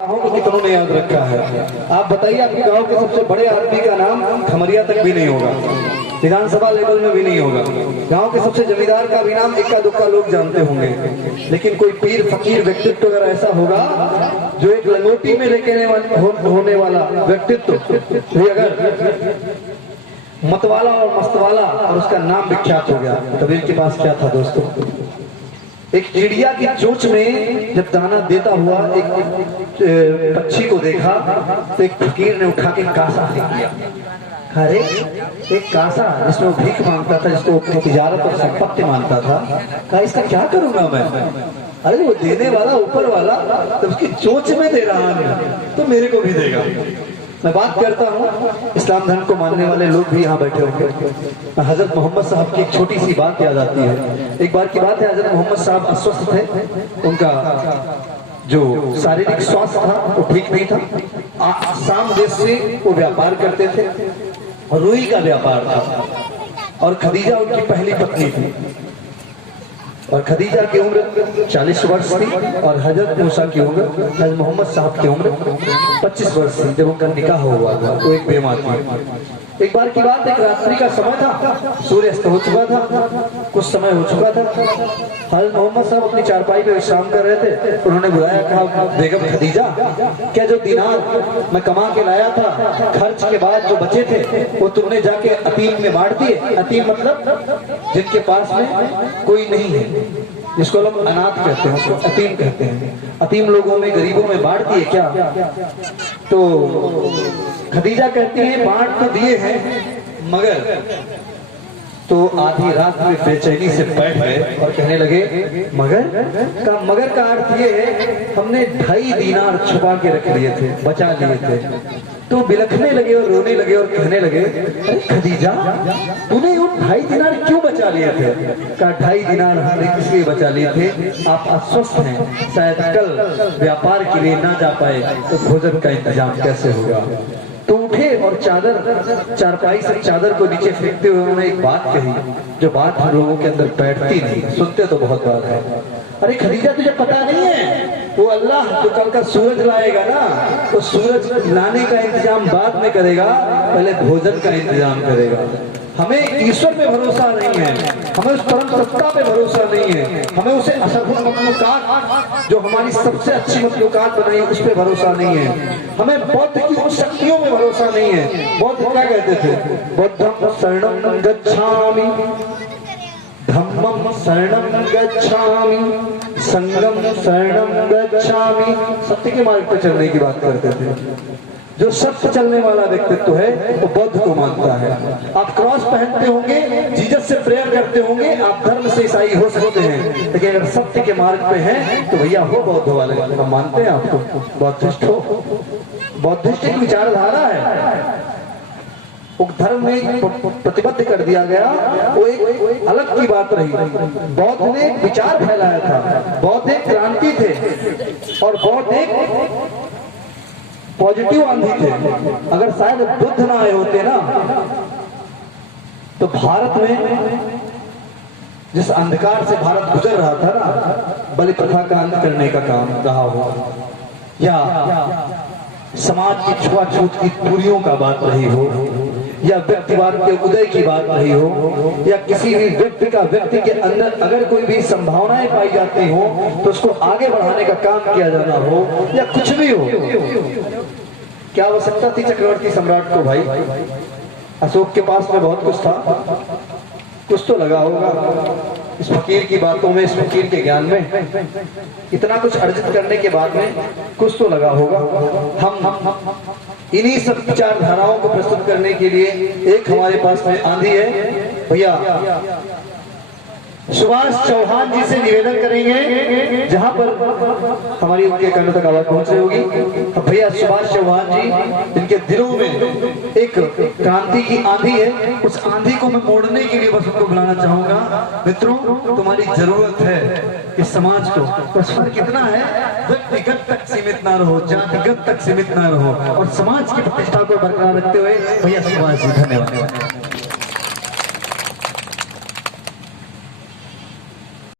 गाँव को कितनों ने याद रखा है। आप बताइए, आपके गांव के सबसे बड़े आदमी का नाम खमरिया तक भी नहीं होगा, विधानसभा लेवल में भी नहीं होगा। गांव के सबसे जमींदार का भी नाम इक्का दुक्का लोग जानते होंगे, लेकिन कोई पीर फकीर व्यक्तित्व अगर ऐसा होगा जो एक लंगोटी में लेके होने वाला व्यक्तित्व भी अगर मतवाला और मस्तवाला और उसका नाम विख्यात हो गया। कबीर के पास क्या था दोस्तों, एक चिड़िया की चोंच में जब दाना देता हुआ एक पक्षी को देखा तो एक फकीर ने उठा के कासा फेंक दिया। अरे एक कासा जिसमें वो भीख मांगता था, जिसको अपनी तिजारत और संपत्ति मानता था, कहा इसका क्या करूंगा मैं। अरे वो देने वाला ऊपर वाला तो उसकी चोंच में दे रहा है तो मेरे को भी देगा। मैं बात करता हूँ, इस्लाम धर्म को मानने वाले लोग भी यहाँ बैठे होंगे। हजरत मोहम्मद साहब की एक छोटी सी बात याद आती है। एक बार की बात है, हजरत मोहम्मद साहब अस्वस्थ थे, उनका जो शारीरिक स्वास्थ्य था वो ठीक नहीं था। आसाम देश से वो व्यापार करते थे, रुई का व्यापार था, और खदीजा उनकी पहली पत्नी थी। और खदीजा की उम्र 40 वर्ष थी और हजरत मूसा की उम्र, हजरत मोहम्मद साहब की उम्र 25 वर्ष थी जब उनका निकाह हुआ था। वो एक बेमार थी। एक बार की बात, एक रात्रि का समय था, सूर्य अस्त हो चुका था, कुछ समय हो चुका था। हजरत मोहम्मद साहब अपनी चारपाई पे विश्राम कर रहे थे। उन्होंने बुलाया, कहा बेगम खदीजा, क्या जो दिनार मैं कमा के लाया था, खर्च के बाद जो बचे थे वो तुमने जाके अतीम में बांट दिए। अतीम मतलब जिनके पास में कोई नहीं है, जिसको लोग अनाथ कहते हैं, उसको अतीम कहते हैं। अतीम लोगों में, गरीबों में बांट दिए क्या? तो खदीजा कहती है बांट तो दिए हैं, मगर तो आधी रात में बेचैनी से बैठ गए और कहने लगे मगर का अर्थ ये है हमने 2.5 दीनार छुपा के रख लिए थे, बचा लिए थे। तो बिलखने लगे और रोने लगे और कहने लगे, अरे खदीजा तूने वो 2.5 दीनार क्यों बचा लिए थे? कहा 2.5 दीनार हमने इसलिए बचा लिए थे, आप अस्वस्थ हैं, शायद कल व्यापार के लिए ना जा पाए तो भोजन का इंतजाम कैसे होगा। तो उठे और चारपाई से चादर को नीचे फेंकते हुए उन्होंने एक बात कही, जो बात हम लोगों के अंदर बैठती नहीं, सुनते तो बहुत बार है। अरे खदीजा तुझे पता नहीं है, वो अल्लाह जो कल का सूरज लाएगा ना, तो सूरज लाने का इंतजाम बाद में करेगा, पहले भोजन का इंतजाम करेगा। हमें ईश्वर पे भरोसा नहीं है, हमें उस परम सत्ता पे भरोसा नहीं है, हमें उसे असफल मखलूकात जो हमारी सबसे अच्छी मखलूकात बनाई उस पे भरोसा नहीं है, हमें बौद्ध की उन शक्तियों में भरोसा नहीं है। बौद्ध क्या कहते थे? बुद्धं शरणं गच्छामि, धम्मं शरणं गच्छामि, संघं शरणं गच्छामि। सत्य के मार्ग पर चलने की बात करते थे। जो सत्य चलने वाला व्यक्तित्व है वो बौद्ध को मानता है। आप क्रॉस पहनते होंगे, जीसस से प्रेयर करते होंगे, आप धर्म से ईसाई हो सकते हैं, लेकिन अगर सत्य के मार्ग पे हैं तो भैया हो बौद्ध वाले, हम मानते हैं आपको, बौद्धिस्ट हो। बौद्धिस्ट एक विचारधारा है, वो धर्म में प्रतिबद्ध कर दिया गया, वो एक अलग की बात रही। बौद्ध ने एक विचार फैलाया था, बौद्ध एक क्रांति थे और बौद्ध एक पॉजिटिव आंधी थे। अगर शायद बुद्ध ना आए होते ना, तो भारत में जिस अंधकार से भारत गुजर रहा था ना, बलि प्रथा का अंत करने का काम रहा हो, या समाज की छुआछूत की दूरियों का बात रही हो, या व्यक्तिवाद के उदय की बात रही हो, या किसी भी व्यक्ति के अंदर अगर कोई भी संभावनाएं पाई जाती हो तो उसको आगे बढ़ाने का काम किया जाना हो, या कुछ भी हो। क्या आवश्यकता थी चक्रवर्ती सम्राट को? भाई अशोक के पास में बहुत कुछ था, कुछ तो लगा होगा इस फकीर की बातों में, इस फकीर के ज्ञान में, इतना कुछ अर्जित करने के बाद में कुछ तो लगा होगा। हम इन्हीं सब विचारधाराओं को प्रस्तुत करने के लिए एक हमारे पास में आंधी है। भैया सुभाष चौहान जी से निवेदन करेंगे, जहां पर हमारी उनके कानों तक आवाज पहुंच रही होगी। भैया सुभाष चौहान जी, इनके दिलों में एक क्रांति की आंधी है, उस आंधी को मैं मोड़ने के लिए बस उनको बुलाना चाहूंगा। मित्रों, तुम्हारी जरूरत है इस समाज को, बस फर्क इतना है व्यक्तिगत तक सीमित ना रहो, जातिगत तक सीमित ना रहो, और समाज की प्रतिष्ठा को बरकरार रखते हुए। भैया सुभाष जी, धन्यवाद।